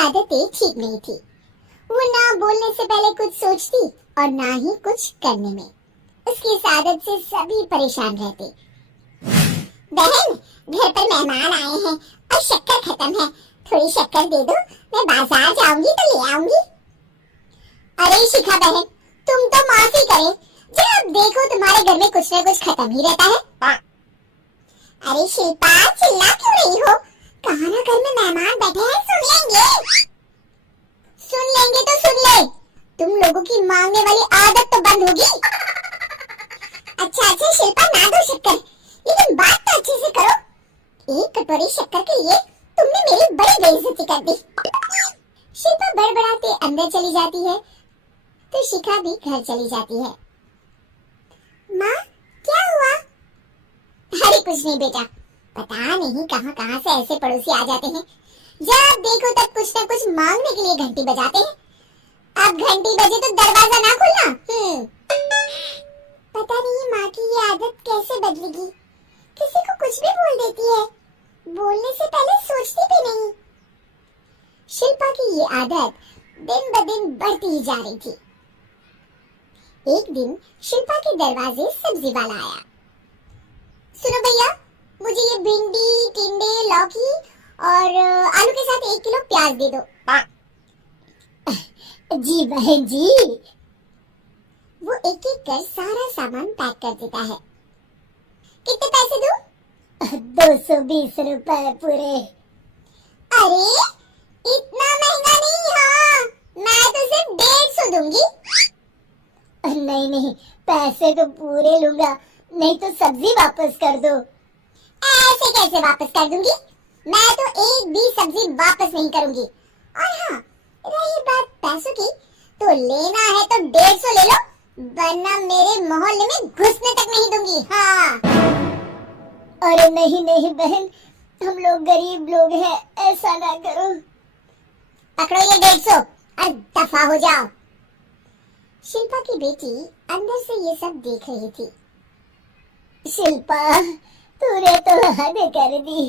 आदतें ठीक नहीं थी। वो ना बोलने से पहले कुछ सोचती और ना ही कुछ करने में। उसकी इस आदत से सभी परेशान रहते। बहन, घर पर मेहमान आए हैं और शक्कर खत्म है, थोड़ी शक्कर दे दो, मैं बाजार जाऊंगी तो ले आऊंगी। अरे शिखा बहन, तुम तो माफी करे, जब देखो तुम्हारे घर में कुछ न कुछ खत्म ही रहता है। अरे शिल्पा, चिल्ला क्यों रही हो? कहा ना घर में मेहमान बैठे हैं, सुन लेंगे। सुन लेंगे तो सुन ले, तुम लोगों की मांगने वाली आदत तो बंद होगी। अच्छा शिल्पा, ना दो शक्कर, लेकिन बात तो अच्छे से करो। एक कटोरी शक्कर के लिए तुमने मेरी बड़ी बेइज्जती कर दी। शिल्पा बड़बड़ाते अंदर चली जाती है तो शिखा भी घर चली जाती है। माँ, क्या हुआ? अरे कुछ नहीं बेटा, पता नहीं कहां कहां से ऐसे पड़ोसी आ जाते हैं, जब देखो तब कुछ न कुछ मांगने के लिए घंटी बजाते हैं। अब घंटी बजे तो दरवाजा ना खोलना। पता नहीं माँ की ये आदत कैसे बदलेगी, किसी को कुछ भी बोल देती है, बोलने से पहले सोचती भी नहीं। शिल्पा की ये आदत दिन ब दिन बढ़ती ही जा रही थी। एक दिन शिल्पा के दरवाजे सब्जी वाला आया। सुनो भैया, मुझे ये भिंडी, टिंडे, लौकी और आलू के साथ 1 किलो प्याज दे दो। जी बहन जी। वो एक एक कर सारा सामान पैक कर देता है। कितने पैसे दूं? 220 रुपए पूरे। अरे इतना महंगा नहीं, हाँ मैं तो सिर्फ 150 दूंगी। नहीं नहीं, पैसे तो पूरे लूंगा, नहीं तो सब्जी वापस कर दो। ऐसे कैसे वापस कर दूंगी? मैं तो एक भी सब्जी वापस नहीं करूंगी। और हाँ, रही बात पैसों की, तो लेना है तो 150 ले लो, वरना मेरे मोहल्ले में घुसने तक नहीं दूंगी। हाँ। अरे नहीं नहीं बहन, हम लोग गरीब लोग हैं, ऐसा ना करो। पकड़ो ये 150 और दफा हो जाओ। शिल्पा की बेटी अंदर से ये सब देख रही थी। शिल्पा, तूने तो हद कर दी,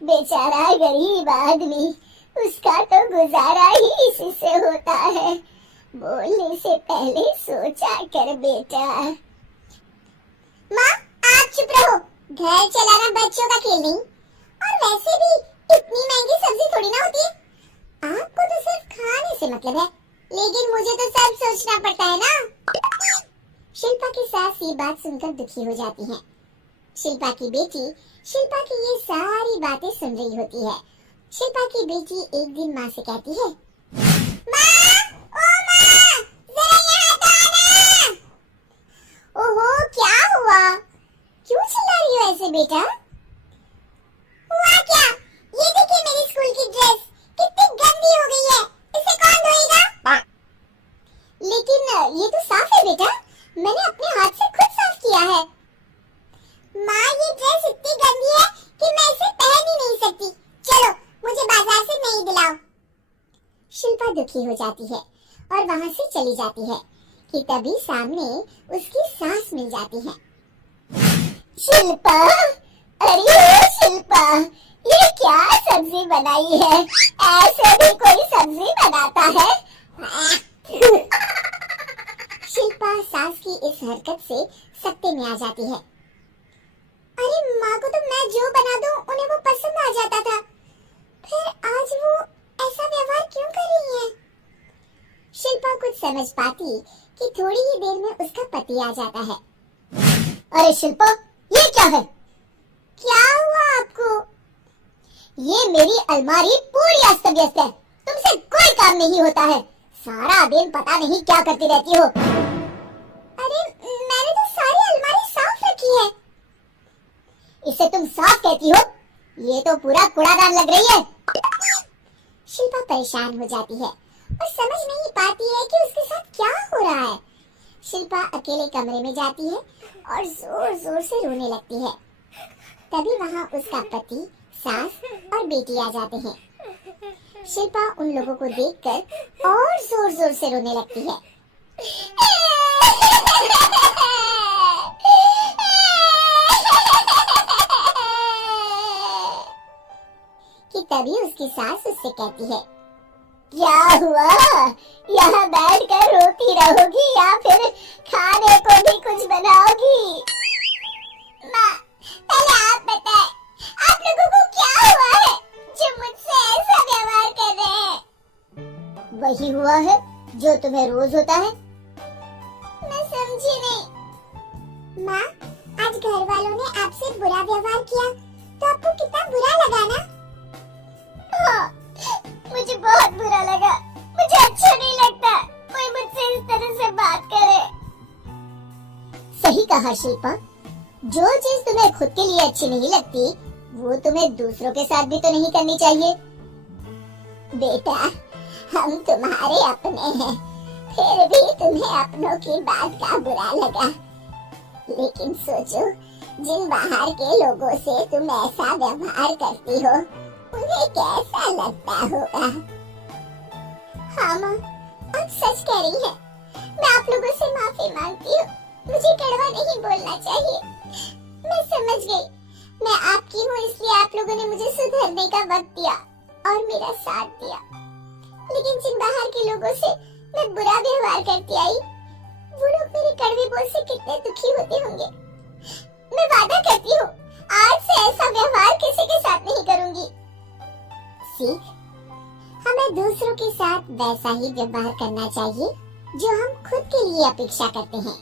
बेचारा गरीब आदमी, उसका तो गुजारा ही इसी से होता है। बोलने से पहले सोचा कर बेटा। माँ, आप चुप रहो, घर चलाना बच्चों का खेल नहीं, और वैसे भी इतनी महंगी सब्जी थोड़ी ना होती है। आपको तो सिर्फ खाने से मतलब है, लेकिन मुझे तो सब सोचना पड़ता है ना। शिल्पा की सास ये बात सुनकर दुखी हो जाती है। शिल्पा की बेटी शिल्पा की ये सारी बातें सुन रही होती है। शिल्पा की बेटी एक दिन माँ से कहती है, माँ, ओ माँ, जरा यहाँ तो आना। ओहो, क्या हुआ? क्यों चिल्ला रही हो ऐसे बेटा? हुआ क्या? ये देखिए मेरी स्कूल की ड्रेस कितनी गंदी हो गई है, इसे कौन धोएगा? लेकिन ये तो साफ है बेटा, मैंने अपने हाथ से खुद साफ किया है। माँ, ये ड्रेस इतनी गंदी है कि मैं इसे पहन ही नहीं सकती, चलो मुझे बाजार से नई दिलाओ। शिल्पा दुखी हो जाती है और वहाँ से चली जाती है कि तभी सामने उसकी सास मिल जाती है। शिल्पा, अरे शिल्पा, ये क्या सब्जी बनाई है? ऐसे भी कोई सब्जी बनाता है? शिल्पा सास की इस हरकत से सत्ते में आ जाती है। अरे माँ को तो मैं जो बना दूं उन्हें वो पसंद आ जाता था, फिर आज वो ऐसा व्यवहार क्यों कर रही है? शिल्पा कुछ समझ पाती कि थोड़ी ही देर में उसका पति आ जाता है। अरे शिल्पा, ये क्या है? क्या हुआ आपको? ये मेरी अलमारी पूरी अस्त व्यस्त है, तुमसे कोई काम नहीं होता है, सारा दिन पता नहीं क्या करती रहती हो। अरे मैंने तो सारी अलमारी साफ रखी है। इसे तुम साफ कहती हो? ये तो पूरा कूड़ादान लग रही है। शिल्पा परेशान हो जाती है और समझ नहीं पाती है कि उसके साथ क्या हो रहा है। शिल्पा अकेले कमरे में जाती है और जोर जोर से रोने लगती है। तभी वहाँ उसका पति, सास और बेटी आ जाते हैं। शिल्पा उन लोगों को देखकर और जोर जोर से रोने लगती है। कि तभी उसकी सास उससे कहती है, क्या हुआ? यहाँ बैठकर रोती रहोगी या फिर खाने को भी कुछ बनाओगी? माँ, पहले आप बताएं, आप लोगों को क्या हुआ है जो मुझसे ऐसा व्यवहार कर रहे हैं? वही हुआ है जो तुम्हें रोज होता है। मैं समझी नहीं। माँ, आज घर वालों ने आपसे बुरा व्यवहार किया तो आपको कितना बुरा लगा ना? हाँ, मुझे बहुत बुरा लगा। मुझे अच्छा नहीं लगता कोई मुझसे इस तरह से बात करे। सही कहा शिल्पा, जो चीज तुम्हें खुद के लिए अच्छी नहीं लगती वो तुम्हें दूसरों के साथ भी तो नहीं करनी चाहिए। बेटा, हम तुम्हारे अपने हैं, फिर भी तुम्हें अपनों की बात का बुरा लगा। लेकिन सोचो, जिन बाहर के लोगों से तुम ऐसा व्यवहार करती हो उन्हें कैसा लगता होगा। हाँ माँ, आप सच कह रही हैं। मैं आप लोगों से माफी मांगती हूँ। मुझे कड़वा नहीं बोलना चाहिए। मैं समझ गई। मैं आपकी हूँ इसलिए आप लोगों ने मुझे सुधरने का वक्त दिया और मेरा साथ दिया। लेकिन जिन बाहर के लोगों से मैं बुरा व्यवहार करती आई, वो लोग मेरे कड़वे बोल से कितने दुखी होते होंगे। मैं वादा करती हूँ, आज से ऐसा व्यवहार किसी के साथ नहीं करूंगी। सीख, हमें दूसरों के साथ वैसा ही व्यवहार करना चाहिए जो हम खुद के लिए अपेक्षा करते हैं।